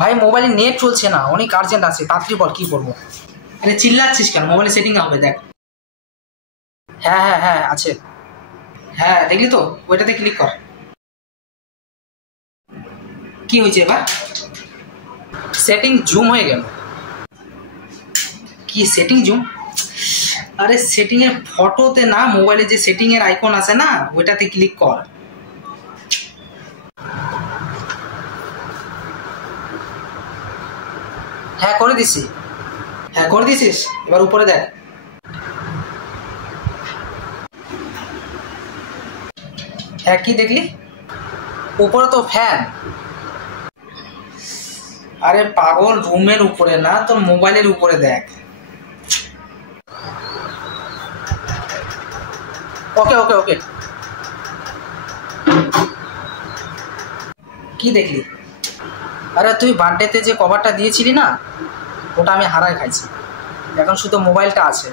ভাই মোবাইলে নেট চলছে না, অনেক আর্জেন্ট আছে, তাড়াতাড়ি বল কি করবো। আরে চিল্লাচ্ছিস কেন? মোবাইলে সেটিং হবে, দেখ। হ্যাঁ হ্যাঁ হ্যাঁ আছে। হ্যাঁ দেখলি তো, ওইটাতে ক্লিক কর। কি হয়েছে এবার? সেটিং জুম হয়ে গেল। কি সেটিং জুম? আরে সেটিং এর ফটোতে না, মোবাইলে যে সেটিং এর আইকন আছে না, ওইটাতে ক্লিক কর। হ্যাঁ করে দিছি। হ্যাঁ করে দিছিস, এবার উপরে দেখ। হ্যাঁ কি দেখলি? উপরে তো ফ্যান। আরে পাগল, রুমের উপরে না, তোর মোবাইলের উপরে দেখ। ওকে ওকে ওকে। কি দেখলি? আরে তুই বার্থডেতে যে কভারটা দিয়েছিলি না, ওটা আমি হারায় খাইছি, এখন শুধু মোবাইলটা আছে।